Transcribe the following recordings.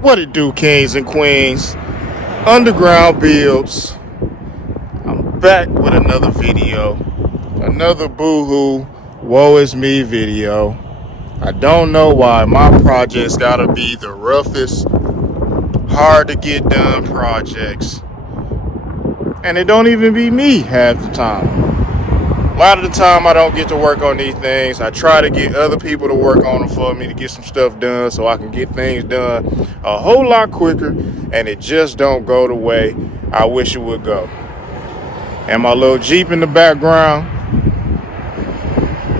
What it do, kings and queens? Underground Builds. I'm back with another video. Another boo-hoo, woe is me video. I don't know why my projects gotta be the roughest, hard to get done projects. And it don't even be me half the time. A lot of the time I don't get to work on these things. I try to get other people to work on them for me to get some stuff done so I can get things done a whole lot quicker, and it just don't go the way I wish it would go. And my little Jeep in the background,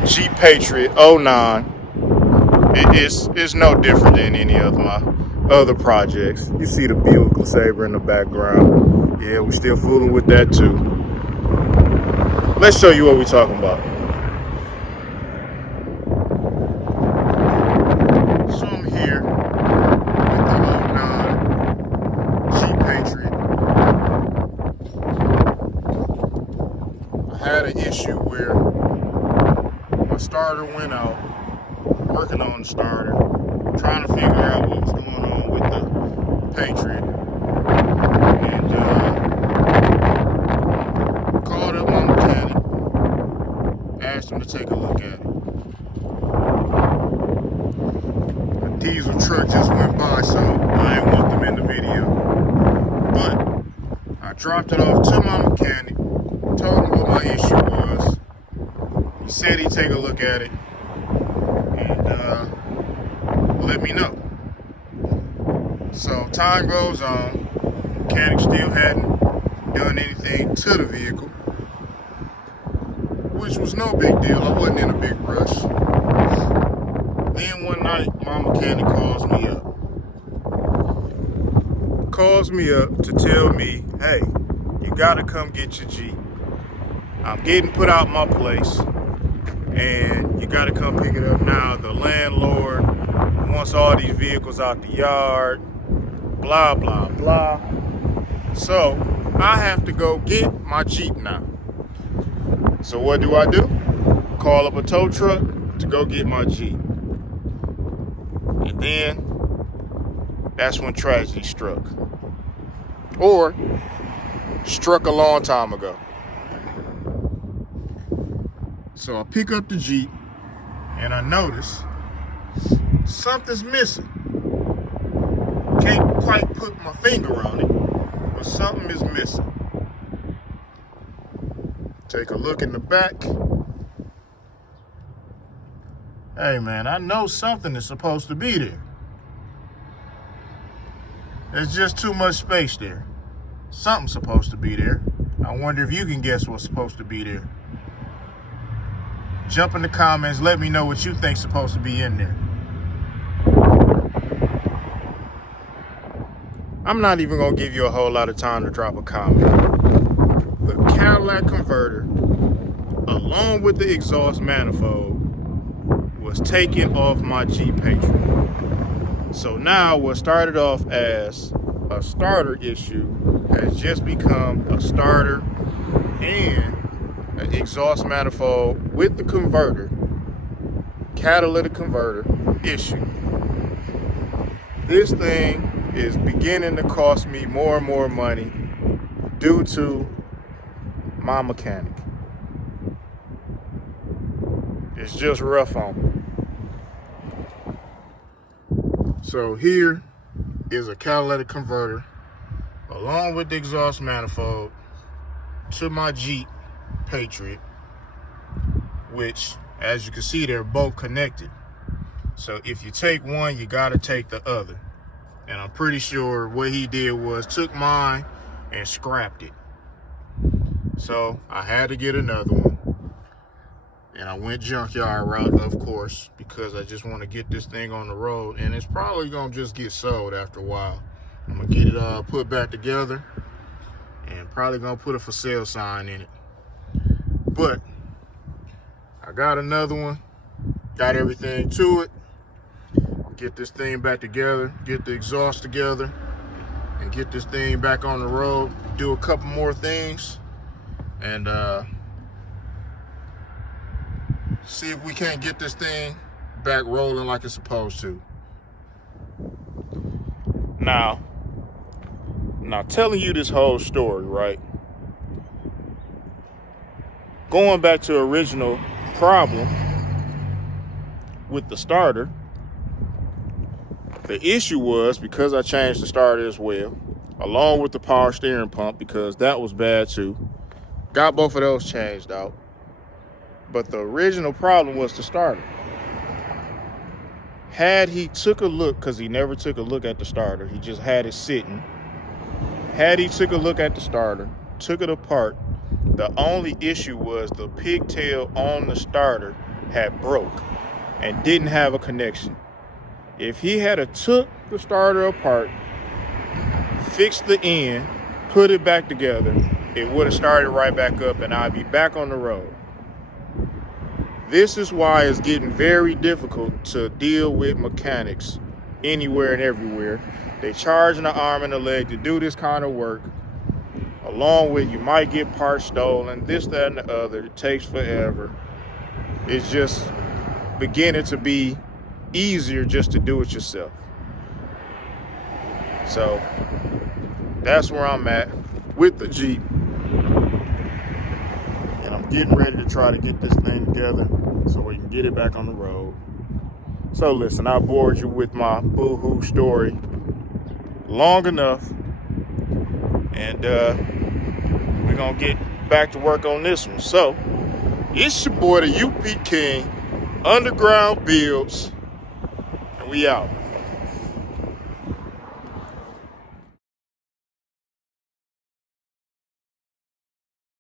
Jeep Patriot '09, it's no different than any of my other projects. You see the Buick Sabre in the background. Yeah, we're still fooling with that too. Let's show you what we're talking about. So I'm here with the '09 Jeep Patriot. I had an issue where my starter went out, working on the starter, trying to figure out what was going on with the Patriot. And called up my mechanic, asked him to take a look at it. A diesel truck just went by, so I didn't want them in the video. But I dropped it off to my mechanic, told him what my issue was. He said he'd take a look at it and let me know. So time goes on. Mechanic still hadn't done anything to the vehicle, which was no big deal. I wasn't in a big rush. Then one night, my mechanic calls me up. To tell me, hey, you gotta come get your Jeep. I'm getting put out my place, and you gotta come pick it up now. The landlord wants all these vehicles out the yard, blah, blah, blah. So I have to go get my Jeep now. So what do? Call up a tow truck to go get my Jeep. And then that's when tragedy struck. Or struck a long time ago. So I pick up the Jeep and I notice something's missing. Can't quite put my finger on it, but something is missing. Take a look in the back. Hey man, I know something is supposed to be there. There's just too much space there. Something's supposed to be there. I wonder if you can guess what's supposed to be there. Jump in the comments, let me know what you think's supposed to be in there. I'm not even gonna give you a whole lot of time to drop a comment. The Cadillac converter, along with the exhaust manifold, was taken off my Jeep Patriot. So now what started off as a starter issue has just become a starter and an exhaust manifold with the converter, catalytic converter issue. This thing is beginning to cost me more and more money due to my mechanic. It's just rough on me. So here is a catalytic converter along with the exhaust manifold to my Jeep Patriot, which, as you can see, they're both connected. So if you take one, you gotta take the other. And I'm pretty sure what he did was took mine and scrapped it. So I had to get another one. And I went junkyard route, of course, because I just want to get this thing on the road. And it's probably going to just get sold after a while. I'm going to get it put back together and probably going to put a for sale sign in it. But I got another one, got everything to it. Get this thing back together, get the exhaust together, and get this thing back on the road. Do a couple more things and see if we can't get this thing back rolling like it's supposed to. Now telling you this whole story, right? Going back to original problem with the starter, the issue was because I changed the starter as well, along with the power steering pump, because that was bad too. Got both of those changed out. But the original problem was the starter. Had he took a look, because he never took a look at the starter, he just had it sitting. Had he took a look at the starter, took it apart, the only issue was the pigtail on the starter had broke and didn't have a connection. If he had took the starter apart, fixed the end, put it back together, it would have started right back up and I'd be back on the road. This is why it's getting very difficult to deal with mechanics anywhere and everywhere. They charge an arm and a leg to do this kind of work. Along with, you might get parts stolen, this, that, and the other. It takes forever. It's just beginning to be easier just to do it yourself. So that's where I'm at with the Jeep. And I'm getting ready to try to get this thing together so we can get it back on the road. So listen, I bored you with my boo-hoo story long enough. And we're going to get back to work on this one. So, it's your boy, the UP King, Underground Builds, and we out.